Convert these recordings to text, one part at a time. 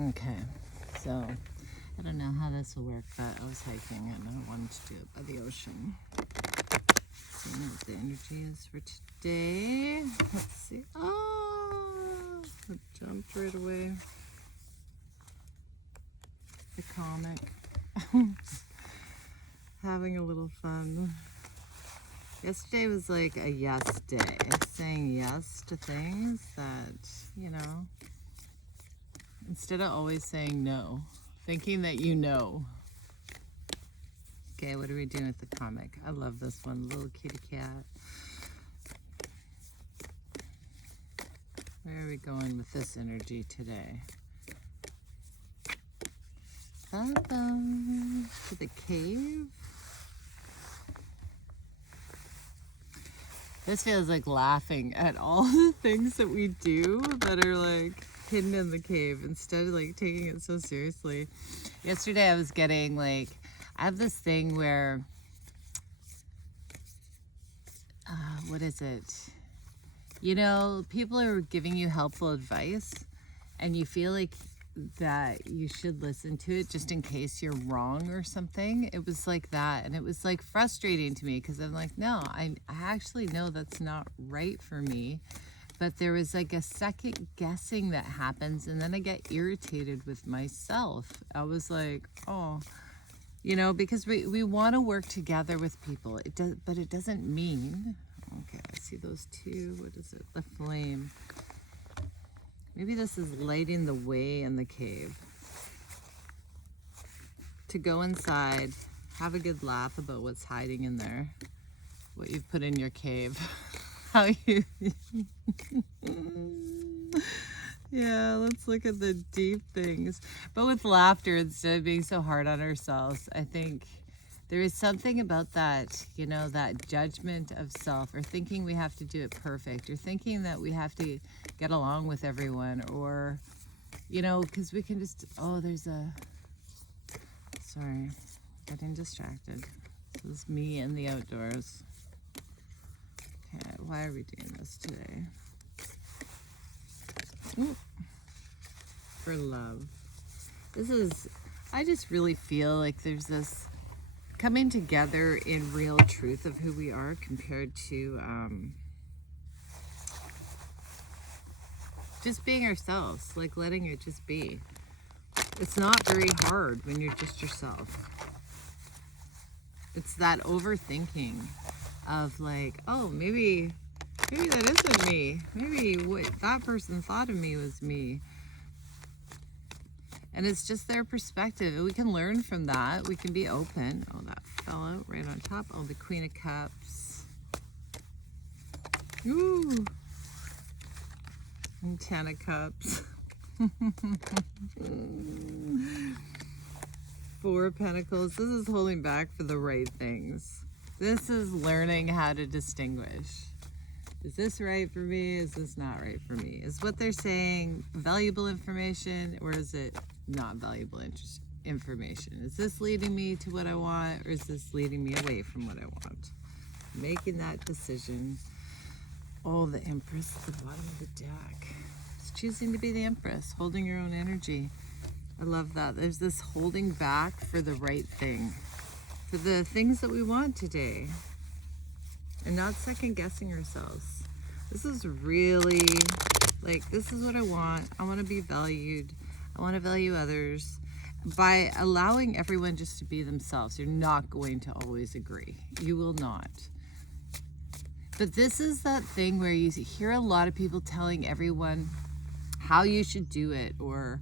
Okay, so I don't know how this will work, but I was hiking and I wanted to do it by the ocean. Seeing what the energy is for today. Let's see. Oh, it jumped right away. The comic. Having a little fun. Yesterday was like a yes day, saying yes to things that, you know, instead of always saying no, thinking that you know. Okay, what are we doing with the comic? I love this one, little kitty cat. Where are we going with this energy today? To the cave. This feels like laughing at all the things that we do that are like hidden in the cave instead of like taking it so seriously. Yesterday I was getting like, I have this thing where, what is it? You know, people are giving you helpful advice and you feel like that you should listen to it just in case you're wrong or something. It was like that, and it was like frustrating to me because I'm like, no, I actually know that's not right for me. But there was like a second guessing that happens, and then I get irritated with myself. I was like, oh, you know, because we want to work together with people. It does, but it doesn't mean, okay, I see those two. What is it? The flame. Maybe this is lighting the way in the cave. To go inside, have a good laugh about what's hiding in there, what you've put in your cave. How you... Yeah, let's look at the deep things. But with laughter, instead of being so hard on ourselves, I think there is something about that, you know, that judgment of self, or thinking we have to do it perfect, or thinking that we have to get along with everyone, or, you know, because we can just, oh, there's a, sorry, getting distracted. This is me in the outdoors. Okay, why are we doing this today? Ooh. For love. This is, I just really feel like there's this coming together in real truth of who we are compared to just being ourselves, like letting it just be. It's not very hard when you're just yourself. It's that overthinking of like, oh, maybe that isn't me. Maybe what that person thought of me was me. And it's just their perspective. And we can learn from that. We can be open. Oh, that fell out right on top. Oh, the Queen of Cups. Ooh. And 10 of Cups. 4 of Pentacles. This is holding back for the right things. This is learning how to distinguish. Is this right for me? Is this not right for me? Is what they're saying valuable information, or is it not valuable information? Is this leading me to what I want, or is this leading me away from what I want? Making that decision. Oh, the Empress at the bottom of the deck. It's choosing to be the Empress, holding your own energy. I love that. There's this holding back for the right thing, for the things that we want today, and not second guessing ourselves. This is really like, this is what I want. I want to be valued. I want to value others. By allowing everyone just to be themselves, you're not going to always agree. You will not. But this is that thing where you hear a lot of people telling everyone how you should do it, or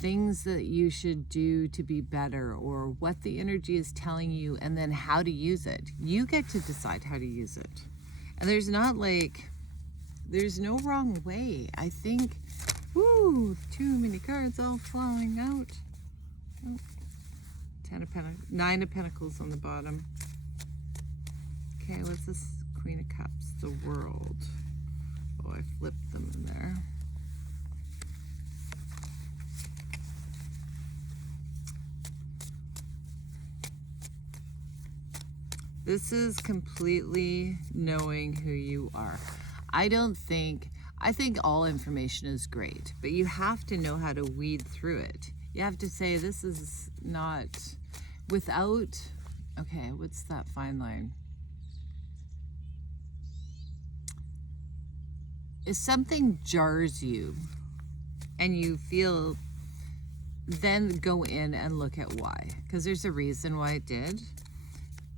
things that you should do to be better, or what the energy is telling you, and then how to use it. You get to decide how to use it. And there's not like, there's no wrong way. I think, woo, too many cards all falling out. Oh, 10 of Pentacles, 9 of Pentacles on the bottom. Okay, what's this? Queen of Cups, the World. Oh, I flipped them in there. This is completely knowing who you are. I don't think I think all information is great, but you have to know how to weed through it. You have to say, this is not, without, okay, what's that fine line? If something jars you and you feel, then go in and look at why, because there's a reason why it did.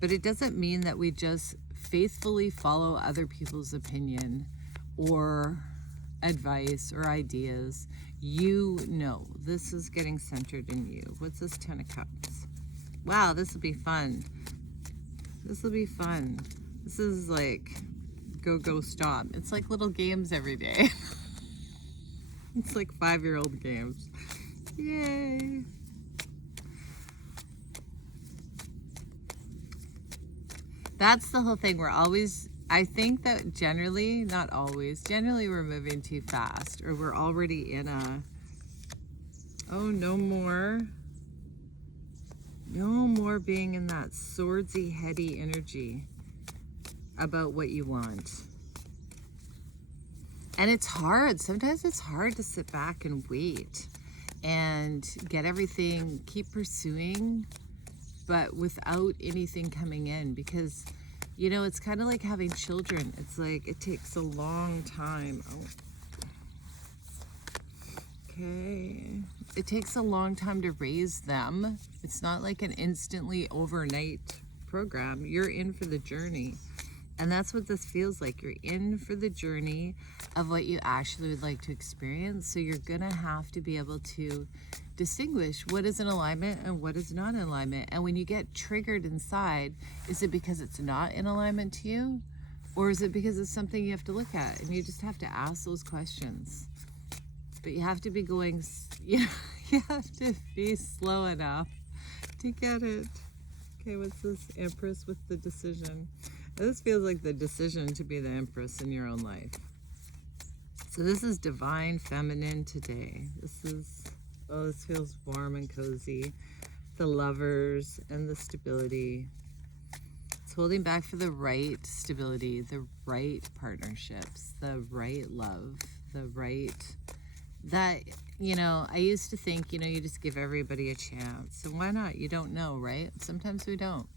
But it doesn't mean that we just faithfully follow other people's opinion or advice or ideas. You know, this is getting centered in you. What's this 10 of Cups? Wow, this will be fun. This will be fun. This is like go, stop. It's like little games every day. It's like 5-year-old games. Yay. That's the whole thing. We're always, I think that generally, not always, generally we're moving too fast, or we're already in a, oh, no more being in that swordsy, heady energy about what you want. And it's hard. Sometimes it's hard to sit back and wait and get everything, keep pursuing, but without anything coming in, because, you know, it's kind of like having children. It's like it takes a long time. Oh. Okay. It takes a long time to raise them. It's not like an instantly overnight program. You're in for the journey. And that's what this feels like. You're in for the journey of what you actually would like to experience. So you're gonna have to be able to distinguish what is in alignment and what is not in alignment. And when you get triggered inside, is it because it's not in alignment to you? Or is it because it's something you have to look at? And you just have to ask those questions. But you have to be going, you have to be slow enough to get it. Okay, what's this Empress with the decision? This feels like the decision to be the Empress in your own life. So this is divine feminine today. This is, oh, this feels warm and cozy. The Lovers and the stability. It's holding back for the right stability, the right partnerships, the right love, the right, that, you know, I used to think, you know, you just give everybody a chance. So why not? You don't know, right? Sometimes we don't.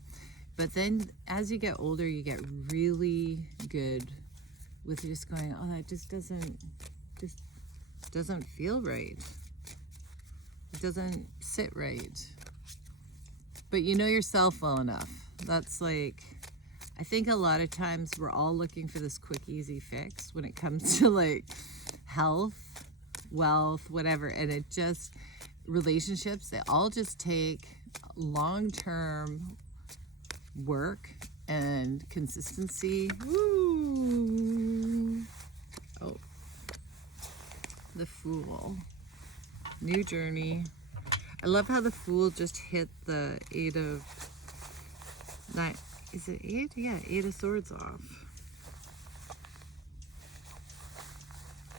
But then as you get older, you get really good with just going, oh, that just doesn't feel right. It doesn't sit right. But you know yourself well enough. That's like, I think a lot of times we're all looking for this quick, easy fix when it comes to like health, wealth, whatever. And it just, relationships, they all just take long-term work and consistency. Woo. Oh, the Fool. New journey. I love how the Fool just hit the 8 of, is it 8? Yeah, 8 of Swords off.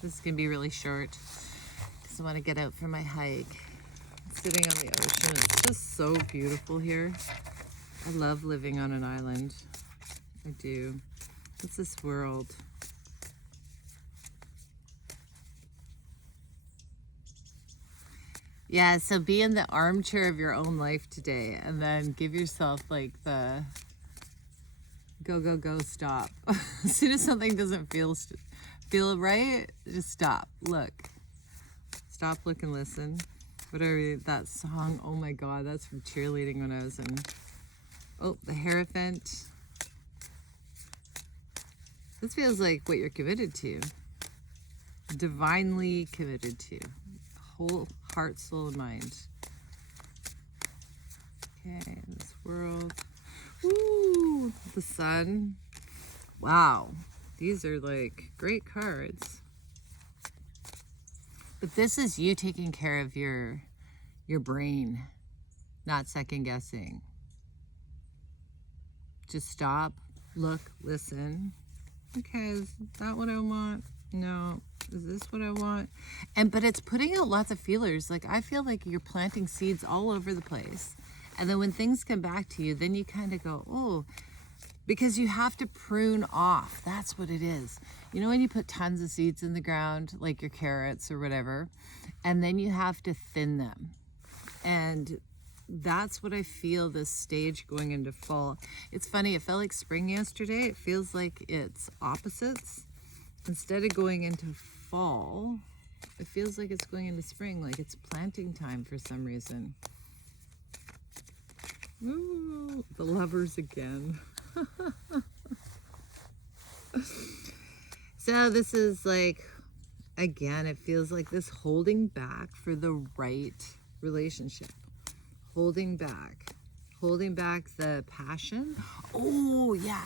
This is going to be really short because I want to get out for my hike. I'm sitting on the ocean. It's just so beautiful here. I love living on an island. I do. It's this world. Yeah, so be in the armchair of your own life today and then give yourself like the go, stop. As soon as something doesn't feel right, just stop. Look. Stop, look, and listen. Whatever that song, oh my God, that's from cheerleading when I was in. Oh, the Hierophant. This feels like what you're committed to. Divinely committed to. Whole heart, soul, and mind. Okay, this world. Ooh, the Sun. Wow. These are like great cards. But this is you taking care of your brain, not second guessing. Just stop, look, listen. Okay, is that what I want? No. Is this what I want? But it's putting out lots of feelers. Like, I feel like you're planting seeds all over the place. And then when things come back to you, then you kind of go, oh, because you have to prune off. That's what it is. You know, when you put tons of seeds in the ground, like your carrots or whatever, and then you have to thin them. And that's what I feel this stage going into fall. It's funny, it felt like spring yesterday. It feels like it's opposites. Instead of going into fall, it feels like it's going into spring, like it's planting time for some reason. Ooh, the lovers again. So this is like, again, it feels like this holding back for the right relationship. Holding back the passion. Oh yeah.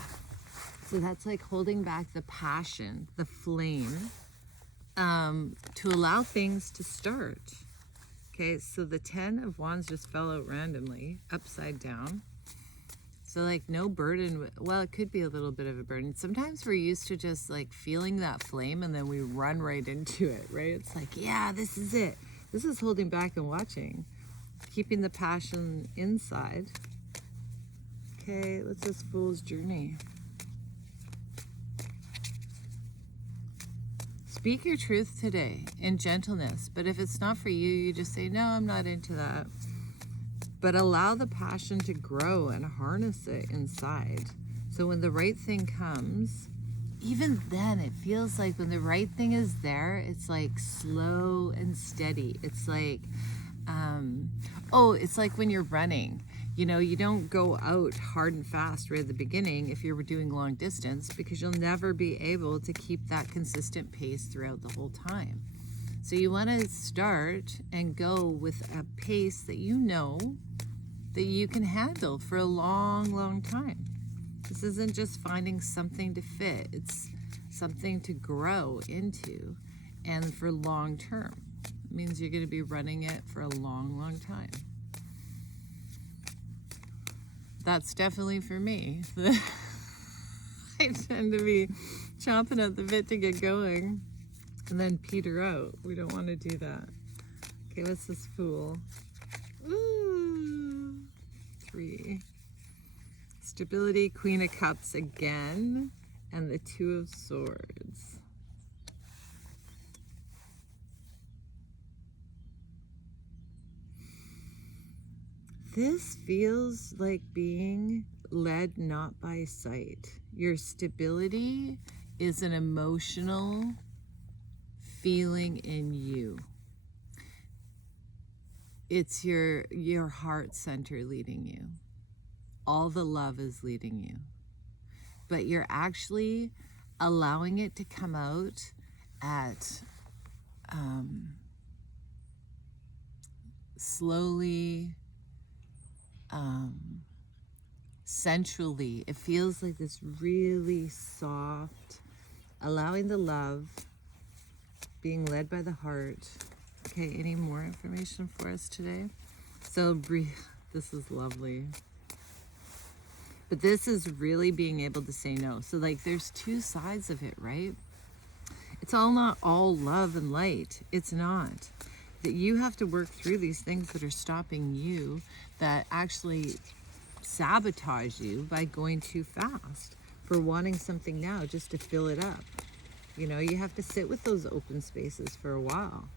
So that's like holding back the passion, the flame, to allow things to start. Okay, so the 10 of Wands just fell out randomly, upside down. So like no burden, well, it could be a little bit of a burden. Sometimes we're used to just like feeling that flame and then we run right into it, right? It's like, yeah, this is it. This is holding back and watching, keeping the passion inside. Okay, what's this Fool's journey? Speak your truth today in gentleness, but if it's not for you, you just say, no, I'm not into that. But allow the passion to grow and harness it inside. So when the right thing comes, even then it feels like when the right thing is there, it's like slow and steady. It's like, it's like when you're running. You know, you don't go out hard and fast right at the beginning if you're doing long distance, because you'll never be able to keep that consistent pace throughout the whole time. So you want to start and go with a pace that you know that you can handle for a long, long time. This isn't just finding something to fit. It's something to grow into and for long term. It means you're going to be running it for a long, long time. That's definitely for me. I tend to be chomping at the bit to get going and then peter out. We don't want to do that. Okay, what's this Fool? Ooh, 3. Stability, Queen of Cups again, and the 2 of Swords. This feels like being led not by sight. Your stability is an emotional feeling in you. It's your heart center leading you. All the love is leading you. But you're actually allowing it to come out at slowly, sensually. It feels like this really soft, allowing the love, being led by the heart. Okay, any more information for us today? So breathe. This is lovely. But this is really being able to say no. So like there's 2 sides of it, right? It's not all love and light. It's not. That you have to work through these things that are stopping you, that actually sabotage you by going too fast, for wanting something now just to fill it up. You know, you have to sit with those open spaces for a while.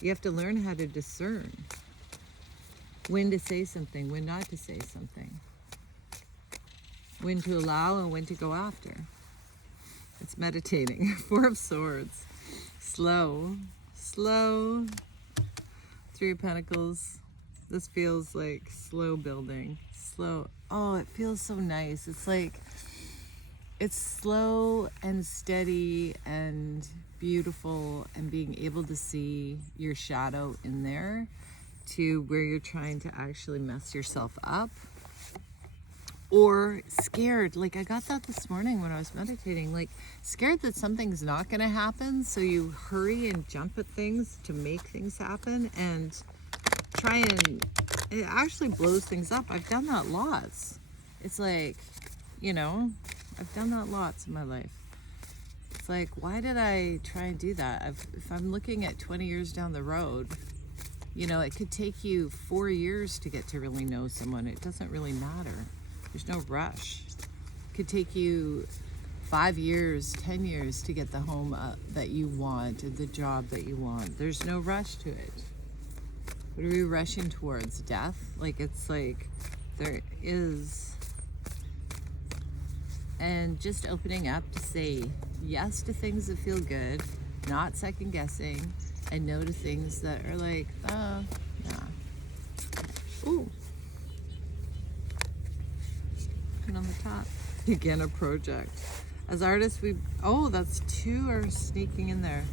You have to learn how to discern when to say something, when not to say something, when to allow and when to go after. It's meditating. 4 of Swords. Slow. 3 of Pentacles. This feels like slow building. Slow. Oh, it feels so nice. It's like, it's slow and steady and beautiful, and being able to see your shadow in there to where you're trying to actually mess yourself up. Or scared, like I got that this morning when I was meditating, like scared that something's not going to happen, so you hurry and jump at things to make things happen and try, and it actually blows things up. I've done that lots. It's like, you know, I've done that lots in my life. It's like, why did I try and do that? If I'm looking at 20 years down the road, you know, it could take you 4 years to get to really know someone. It doesn't really matter. There's no rush. could take you 5 years, 10 years to get the home that you want, or the job that you want. There's no rush to it. What are we rushing towards? Death? Like, it's like there is. And just opening up to say yes to things that feel good, not second guessing, and no to things that are like, yeah. Ooh. And on the top. Begin a project. As artists, that's 2 are sneaking in there.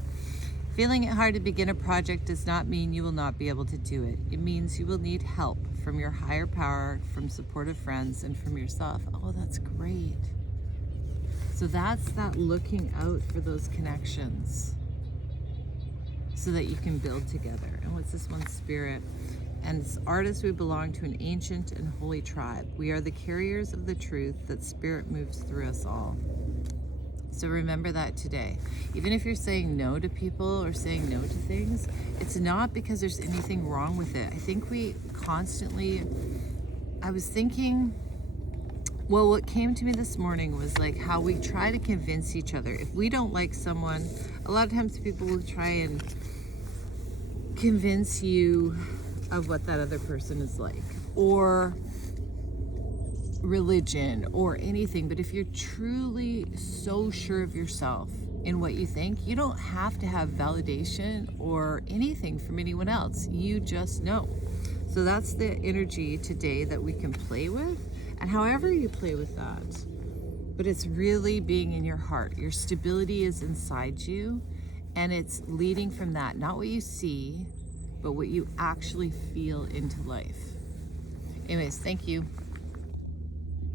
Feeling it hard to begin a project does not mean you will not be able to do it. It means you will need help from your higher power, from supportive friends, and from yourself. Oh, that's great. So that's that looking out for those connections so that you can build together. And what's this one? Spirit. And as artists, we belong to an ancient and holy tribe. We are the carriers of the truth that spirit moves through us all. So remember that today. Even if you're saying no to people or saying no to things, it's not because there's anything wrong with it. I think we constantly, I was thinking, well, what came to me this morning was like how we try to convince each other. If we don't like someone, a lot of times people will try and convince you of what that other person is like, or religion, or anything. But if you're truly so sure of yourself in what you think, you don't have to have validation or anything from anyone else. You just know. So that's the energy today that we can play with, and however you play with that. But it's really being in your heart. Your stability is inside you, and it's leading from that, not what you see, but what you actually feel into life. Anyways, thank you.